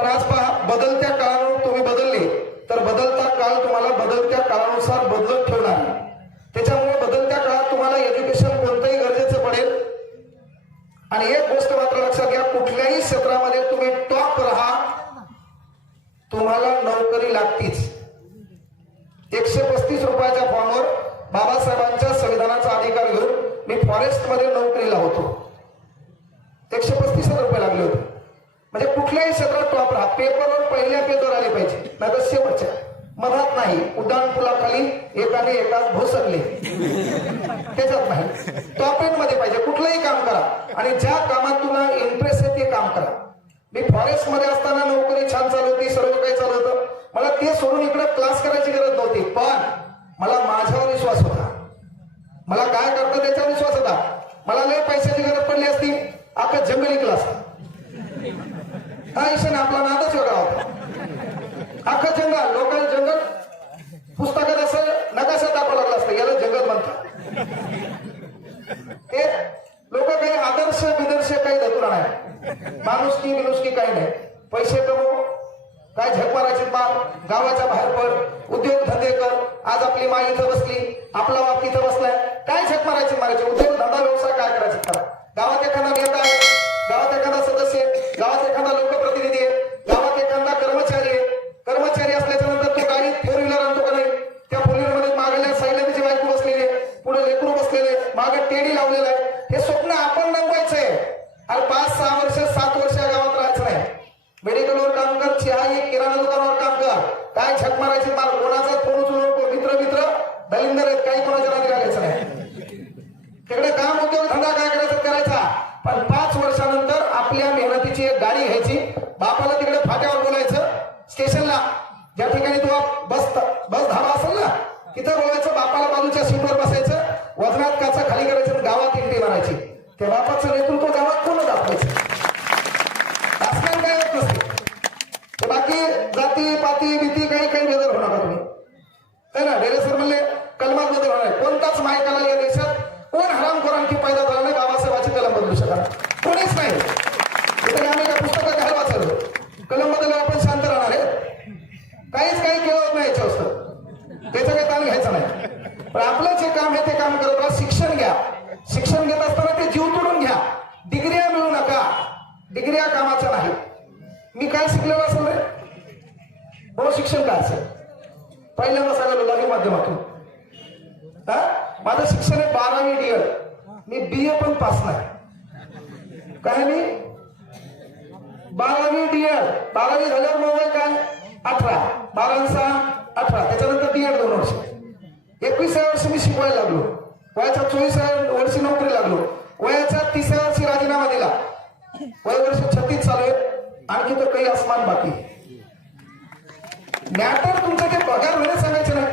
पण आज पहा बदलत्या काळानुसार तुम्ही बदलले तर बदलता काळ तुम्हाला बदलत्या काळानुसार बदलत ठेवणार त्याच्यामुळे बदलत्या काळात तुम्हाला एज्युकेशन कोणतंही गरजेचं पडेल. आणि एक गोष्ट मात्र लक्षात घ्या कुठल्याही क्षेत्रामध्ये तुम्ही टॉप राहा तुम्हाला नोकरी लागतीच. एकशे पस्तीस रुपयाच्या फॉर्मवर बाबासाहेबांच्या संविधानाचा अधिकार घेऊन मी फॉरेस्टमध्ये नोकरीला होतो. पेपरवर पहिल्या पेजवर आले पाहिजे. नाही तर शेवटच्या. मधात नाही. उड्डाण पुलाखाली एकाने एकाच भोसकले. त्याच्यात नाही. टॉप एंडमध्ये पाहिजे. कुठलंही काम करा. आणि ज्या कामात तुला इंटरेस्ट आहे ते काम करा. मी फॉरेस्टमध्ये असताना नोकरी छान चालू होती सर्व काही चालू होतं. मला ते सोडून इकडे क्लास करायची गरज नव्हती. पण मला माझ्यावर विश्वास होता. मला काय करतं त्याच्यावर विश्वास होता? मला लय पैशाची गरज पडली असती. आता जंगली क्लास हा ईशान आपला ना वेगळा होता अख्खं जंगल लोकल जंगल पुस्तकात असं नकाशा दाखवा लागला असतं याला जंगल म्हणतात ते लोक काही आदर्श बिदर्श काही धतुरा नाही. माणुसकी बिनुसकी काही नाही. पैसे कमवू काय झकमाराची मारायचे गावाच्या बाहेर पड उद्योग धंदे कर आज आपली माई इथं बसली आपला बाप इथं बसलाय. काय झकमाराची मारायची उद्योग धंदा व्यवसाय काय करायचा? करा गावात एखादा नेता आहे गावात एखादा सदस्य आहे गावात एखादा लोकप्रतिनिधी आहे गावात एखादा कर्मचारी आहे. कर्मचारी असल्याच्या नंतर तो गाडी फोर व्हीलर आणतो का नाही? त्या फोर व्हीलरमध्ये मागल्या साईडला त्याची बायको बसलेली आहे पुढे लेकरू बसलेले मागे टेडी लावलेलं आणि पाच सहा वर्ष सात वर्ष या गावात राहायचं नाही. मेडिकलवर काम कर चहा एक किराणा दुकानावर काम कर. काय झक मारायची मार कोणाचा फोन उचलू नको. मित्र मित्र दलिंदर आहेत काही कोणाच्या नादी लागायचं नाही. तिकडे काम उद्योग धंदा काय करायचा करायचा. पण पाच वर्षानंतर आपल्या मेहनतीची एक गाडी घ्यायची. बापाला तिकडे फाट्यावर बोलायचं. स्टेशनला. ज्या ठिकाणी तो बस बस धावा असेल ना तिथं बोलायचं. बापाला बाजूच्या सीटवर बसायचं. वजनात काचा खाली करायचं गावात इंटी मारायची. त्या बापाचं नेतृत्व गावात कोण दाखवायचं असणार काय होत नसते ते बाकी जाती पाती भीती काही काही बेदर होणार तुम्ही है ना डेरे सर म्हणले कलमात बदल होणार आहे. कोणताच मायकाला या देशात कोण हरामखोरांची पैदा झाला नाही बाबासाहेबाची कलम बदलू शकणार कोणीच नाही इथे आम्ही एका पुस्तकात काय वाचलं कलम बदल आपण शांत राहणार आहे काहीच काही केलं होत नाही याच्या वस्तू त्याचं काही ताण घ्यायचं नाही पण आपलं जे काम आहे ते काम करत राहा शिक्षण घ्या शिक्षण घेत असताना ते जीव तोडून घ्या डिग्र्या मिळू नका डिग्र्या कामाच्या नाही मी काय शिकलेलं असेल रे हो शिक्षण काय असेल? पहिल्यांदा सांगायला लागेल माध्यमातून. हा? माझं शिक्षण आहे बारावी डी एड मी बी ए पण पास नाही. काय मी? बारावी डी एड बारावी झाल्यावर मग काय? अठरा. बारा सहा अठरा. त्याच्यानंतर डी एड दोन वर्ष. एकविसाव्या वर्षी मी शिकवायला लागलो. वयाच्या चोवीसाव्या वर्षी नोकरी लागलो. वयाच्या तिसऱ्या वर्षी राजीनामा दिला. वय वर्ष छत्तीस चालू आहे. आणखी तर काही आसमान बाकी मॅटर तुमचं ते पगार वेळेस सांगायचं नाही.